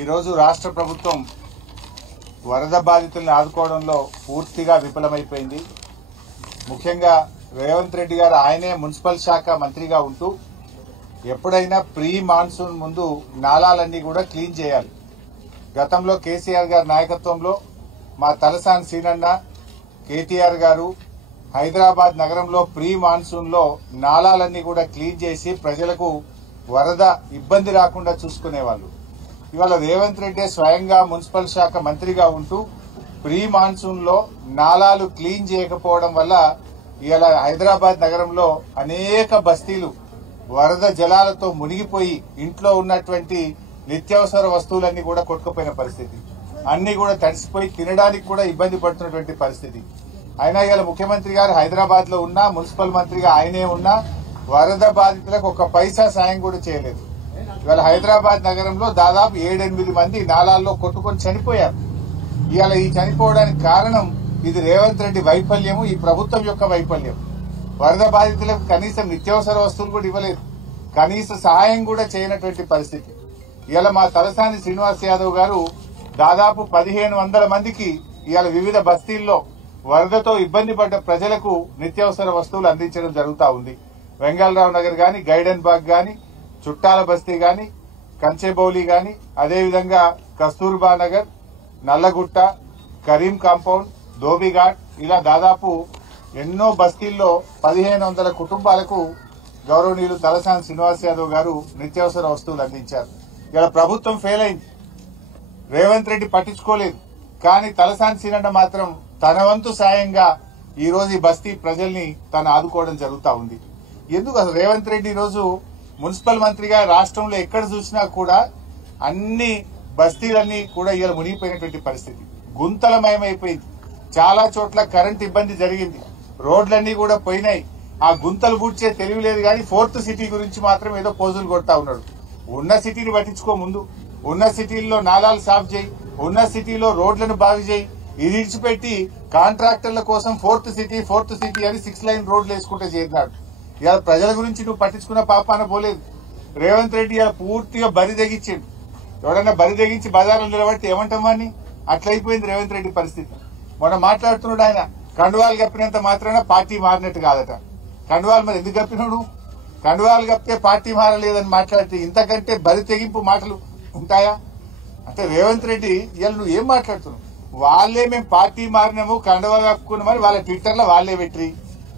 ఈ రోజు రాష్ట్ర ప్రభుత్వం వరద బాధితులను ఆదుకోవడంలో పూర్తిగా విఫలమైపోయింది. ముఖ్యంగా రేవంత్ రెడ్డి గారు ఆయనే మున్సిపల్ శాఖ మంత్రిగా ఉంటూ ఎప్పుడైనా ప్రీ మాన్సూన్ ముందు నాలాలన్నీ కూడా క్లీన్ చేయాలి. గతంలో కేసీఆర్ గారి నాయకత్వంలో మా తలసాని సీనన్న, కేటీఆర్ గారు హైదరాబాద్ నగరంలో ప్రీ మాన్సూన్ లో నాలాలన్నీ కూడా క్లీన్ చేసి ప్రజలకు వరద ఇబ్బంది రాకుండా చూసుకునేవాళ్ళు. ఇవాళ రేవంత్ రెడ్డి స్వయంగా మున్సిపల్ శాఖ మంత్రిగా ఉంటూ ప్రీ మాన్సూన్ లో నాలాలు క్లీన్ చేయకపోవడం వల్ల ఇవాళ హైదరాబాద్ నగరంలో అనేక బస్తీలు వరద జలాలతో మునిగిపోయి ఇంట్లో ఉన్నటువంటి నిత్యావసర వస్తువులన్నీ కూడా కొట్టుకుపోయిన పరిస్థితి, అన్ని కూడా తడిసిపోయి తినడానికి కూడా ఇబ్బంది పడుతున్నటువంటి పరిస్థితి. అయినా ఇవాళ ముఖ్యమంత్రి గారు హైదరాబాద్ లో ఉన్నా, మున్సిపల్ మంత్రిగా ఆయనే ఉన్నా వరద బాధితులకు ఒక్క పైసా సాయం కూడా చేయలేదు. ఇవాళ హైదరాబాద్ నగరంలో దాదాపు 7-8 మంది నాలాల్లో కొట్టుకొని చనిపోయారు. ఇవాళ ఈ చనిపోవడానికి కారణం ఇది రేవంత్ రెడ్డి వైఫల్యము, ఈ ప్రభుత్వం యొక్క వైఫల్యం. వరద బాధితులకు కనీసం నిత్యావసర వస్తువులు కూడా ఇవ్వలేదు, కనీస సహాయం కూడా చేయనటువంటి పరిస్థితి. ఇవాళ మా తలసాని శ్రీనివాస్ యాదవ్ గారు దాదాపు 1500 మందికి ఇవాళ వివిధ బస్తీల్లో వరదతో ఇబ్బంది పడ్డ ప్రజలకు నిత్యావసర వస్తువులు అందించడం జరుగుతా ఉంది. వెంగళరావు నగర్ గాని, గైడెన్ బాగ్ గాని, చుట్టాల బస్తీ గాని, కంచెబౌలి గాని, అదేవిధంగా కస్తూర్బా నగర్, నల్లగుట్ట, కరీం కాంపౌండ్, ధోబిఘాట్, ఇలా దాదాపు ఎన్నో బస్తీల్లో 1500 కుటుంబాలకు గౌరవనీయులు తలసాని శ్రీనివాస్ యాదవ్ గారు నిత్యావసర వస్తువులు అందించారు. ఇలా ప్రభుత్వం ఫెయిల్ అయింది, రేవంత్ రెడ్డి పట్టించుకోలేదు. కానీ తలసాని సీనన్న మాత్రం తన వంతు సాయంగా ఈ రోజు ఈ బస్తీ ప్రజల్ని తను ఆదుకోవడం జరుగుతా ఉంది. ఎందుకు అసలు రేవంత్ రెడ్డి ఈ రోజు మున్సిపల్ మంత్రిగా రాష్ట్రంలో ఎక్కడ చూసినా కూడా అన్ని బస్తీలన్నీ కూడా ఇలా మునిగిపోయినటువంటి పరిస్థితి, గుంతలమయమైపోయింది. చాలా చోట్ల కరెంట్ ఇబ్బంది జరిగింది, రోడ్లన్నీ కూడా పోయినాయి. ఆ గుంతలు పూడ్చే తెలివి లేదు కానీ 4th సిటీ గురించి మాత్రం ఏదో పోజులు కొడతా ఉన్నాడు. ఉన్న సిటీని పట్టించుకో, ముందు ఉన్న సిటీల్లో నాలాలు సాఫ్ చేయి, ఉన్న సిటీలో రోడ్లను బాగు చేయి. ఇది ఇడిచిపెట్టి కాంట్రాక్టర్ల కోసం 4th సిటీ అని 6 లైన్ రోడ్లు వేసుకుంటే చేరినాడు. ఇలా ప్రజల గురించి నువ్వు పట్టించుకున్న పాపాన పోలేదు. రేవంత్ రెడ్డి ఇలా పూర్తిగా బరి తెగించాడు. ఎవడన్నా బరి తెగించి బజార్లో నిలబడితే ఏమంటాం అని అట్లయిపోయింది రేవంత్ రెడ్డి పరిస్థితి. మొన్న మాట్లాడుతున్నాడు ఆయన, కండువాలు కప్పినంత మాత్రాన పార్టీ మారినట్టు కాదట. కండువాలు మరి ఎందుకు కప్పినాడు? కండువాలు కప్పితే పార్టీ మారలేదని మాట్లాడితే ఇంతకంటే బరి తెగింపు మాటలు ఉంటాయా? అంటే రేవంత్ రెడ్డి ఇవాళ నువ్వు ఏం మాట్లాడుతున్నావు? వాళ్ళే మేము పార్టీ మారినాము, కండువాలు కప్పుకున్నామని వాళ్ళ ట్విట్టర్లో వాళ్ళే పెట్టి,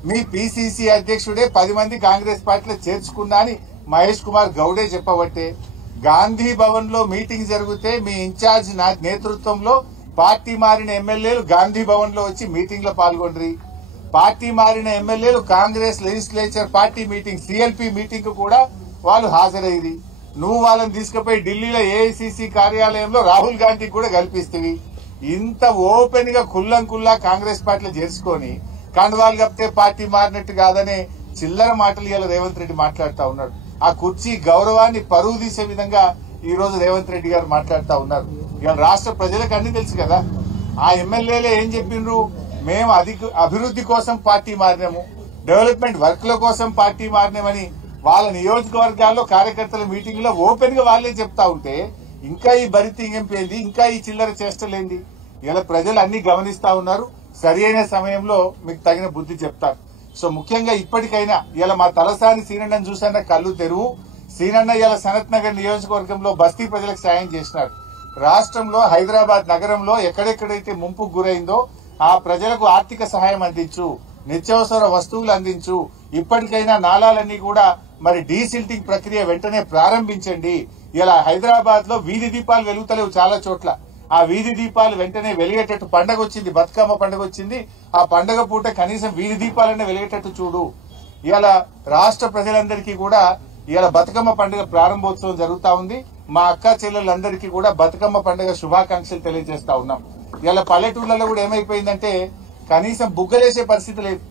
మీ పిసిసి అధ్యక్షుడే 10 మంది కాంగ్రెస్ పార్టీలో చేర్చుకున్నా అని మహేష్ కుమార్ గౌడే చెప్పబట్టే, గాంధీ భవన్ లో మీటింగ్ జరిగితే మీ ఇన్ఛార్జ్ నేతృత్వంలో పార్టీ మారిన ఎమ్మెల్యేలు గాంధీ భవన్ లో వచ్చి మీటింగ్ లో పాల్గొండ్రి. పార్టీ మారిన ఎమ్మెల్యేలు Congress legislature party meeting, CLP meeting కు కూడా వాళ్ళు హాజరైంది. నువ్వు వాళ్ళని తీసుకుపోయి ఢిల్లీలో ఏఐసిసి కార్యాలయంలో రాహుల్ గాంధీకి కూడా కల్పిస్తేవి. ఇంత ఓపెన్ గా కుల్లా కాంగ్రెస్ పార్టీలో చేర్చుకొని కండువాలు కప్పితే పార్టీ మారినట్టు కాదనే చిల్లర మాటలు ఇలా రేవంత్ రెడ్డి మాట్లాడుతూ ఉన్నాడు. ఆ కుర్చీ గౌరవాన్ని పరువు తీసే విధంగా ఈ రోజు రేవంత్ రెడ్డి గారు మాట్లాడుతూ ఉన్నారు. ఇవాళ రాష్ట్ర ప్రజలకు అన్ని తెలుసు కదా. ఆ ఎమ్మెల్యేలే ఏం చెప్పిండ్రు? మేము అభివృద్ధి కోసం పార్టీ మారినాము, డెవలప్మెంట్ వర్క్ల కోసం పార్టీ మారినామని వాళ్ళ నియోజకవర్గాల్లో కార్యకర్తల మీటింగ్ లో ఓపెన్ గా వాళ్లే చెప్తా ఉంటే ఇంకా ఈ బరితింగంపేంది, ఇంకా ఈ చిల్లర చేష్టలేంది? ఇలా ప్రజలు అన్ని గమనిస్తా ఉన్నారు. సరి అయిన సమయంలో మీకు తగిన బుద్ధి చెప్తారు. సో ముఖ్యంగా ఇప్పటికైనా ఇలా మా తలసాని సీనన్నను చూసన్న కళ్ళు తెరువు. సీనన్న ఇలా సనత్ నగర్ నియోజకవర్గంలో బస్తీ ప్రజలకు సాయం చేసినారు. రాష్ట్రంలో హైదరాబాద్ నగరంలో ఎక్కడెక్కడైతే ముంపుకు గురైందో ఆ ప్రజలకు ఆర్థిక సహాయం అందించు, నిత్యావసర వస్తువులు అందించు. ఇప్పటికైనా నాలాలన్నీ కూడా మరి డీసిల్టింగ్ ప్రక్రియ వెంటనే ప్రారంభించండి. ఇలా హైదరాబాద్ లో వీధి దీపాలు వెలుగుతలేవు చాలా చోట్ల. ఆ వీధి దీపాలు వెంటనే వెలిగేటట్టు, పండగ వచ్చింది, బతుకమ్మ పండుగ వచ్చింది, ఆ పండగ పూట కనీసం వీధి దీపాలన్నీ వెలిగేటట్టు చూడు. ఇవాళ రాష్ట్ర ప్రజలందరికీ కూడా ఇవాళ బతుకమ్మ పండుగ ప్రారంభోత్సవం జరుగుతా ఉంది. మా అక్క చెల్లెలందరికీ కూడా బతుకమ్మ పండుగ శుభాకాంక్షలు తెలియజేస్తా ఉన్నాం. ఇవాళ పల్లెటూర్లలో కూడా ఏమైపోయిందంటే కనీసం బుగ్గలేసే పరిస్థితి లేదు.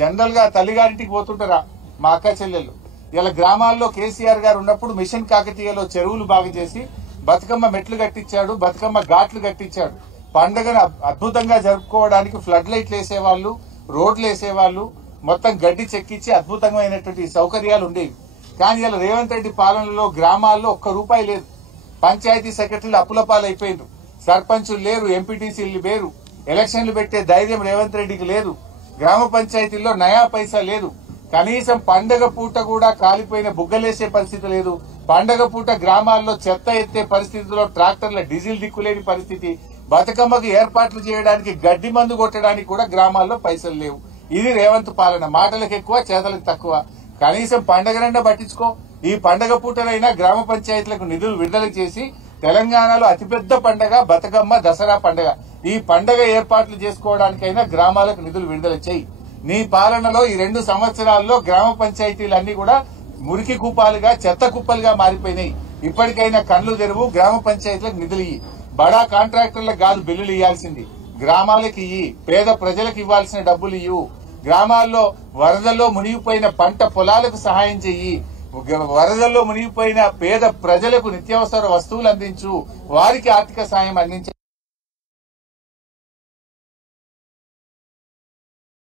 జనరల్ గా తల్లిగారింటికి పోతుంటారా మా అక్క చెల్లెళ్ళు. ఇలా గ్రామాల్లో కేసీఆర్ గారు ఉన్నప్పుడు మిషన్ కాకతీయలో చెరువులు బాగు చేసి బతుకమ్మ మెట్లు కట్టించాడు, బతుకమ్మ ఘాట్లు కట్టించాడు. పండుగను అద్భుతంగా జరుపుకోవడానికి ఫ్లడ్ లైట్లు వేసేవాళ్లు, రోడ్లు వేసేవాళ్లు, మొత్తం గడ్డి చెక్కించి అద్భుతమైనటువంటి సౌకర్యాలు ఉండేవి. కానీ ఇలా రేవంత్ రెడ్డి పాలనలో గ్రామాల్లో ఒక్క రూపాయి లేదు. పంచాయతీ సెక్రటరీలు అప్పుల పాలైపోయినారు, సర్పంచులు లేరు, ఎంపీటీసీలు లేరు, ఎలక్షన్లు పెట్టే ధైర్యం రేవంత్ రెడ్డికి లేదు, గ్రామ పంచాయతీల్లో నయా పైసా లేదు, కనీసం పండగ పూట కూడా కాలిపోయిన బుగ్గలేసే పరిస్థితి లేదు, పండగ పూట గ్రామాల్లో చెత్త ఎత్తే పరిస్థితిలో ట్రాక్టర్ల డీజిల్ దిక్కులేని పరిస్థితి, బతుకమ్మకు ఏర్పాట్లు చేయడానికి గడ్డి మందు కొట్టడానికి కూడా గ్రామాల్లో పైసలు లేవు. ఇది రేవంత్ పాలన. మాటలకు ఎక్కువ, చేతలకు తక్కువ. కనీసం పండగనన్నా పట్టించుకో. ఈ పండగ పూటనైనా గ్రామ పంచాయతీలకు నిధులు విడుదల చేసి తెలంగాణలో అతిపెద్ద పండగ బతుకమ్మ, దసరా పండగ. ఈ పండగ ఏర్పాట్లు చేసుకోవడానికైనా గ్రామాలకు నిధులు విడుదల చేయి. నీ పాలనలో ఈ 2 సంవత్సరాల్లో గ్రామ పంచాయతీలన్నీ కూడా మురికి కుప్పాలుగా, చెత్త కుప్పలుగా మారిపోయినాయి. ఇప్పటికైనా కళ్లు తెరువు, గ్రామ పంచాయతీలకు నిధులు ఇయ్యి. బడా కాంట్రాక్టర్లకు కాదు బిల్లులు ఇవ్వాల్సింది, గ్రామాలకు ఇయ్యి. పేద ప్రజలకు ఇవ్వాల్సిన డబ్బులు ఇవ్వు. గ్రామాల్లో వరదల్లో మునిగిపోయిన పంట పొలాలకు సహాయం చెయ్యి. వరదల్లో మునిగిపోయిన పేద ప్రజలకు నిత్యావసర వస్తువులు అందించు, వారికి ఆర్థిక సాయం అందించే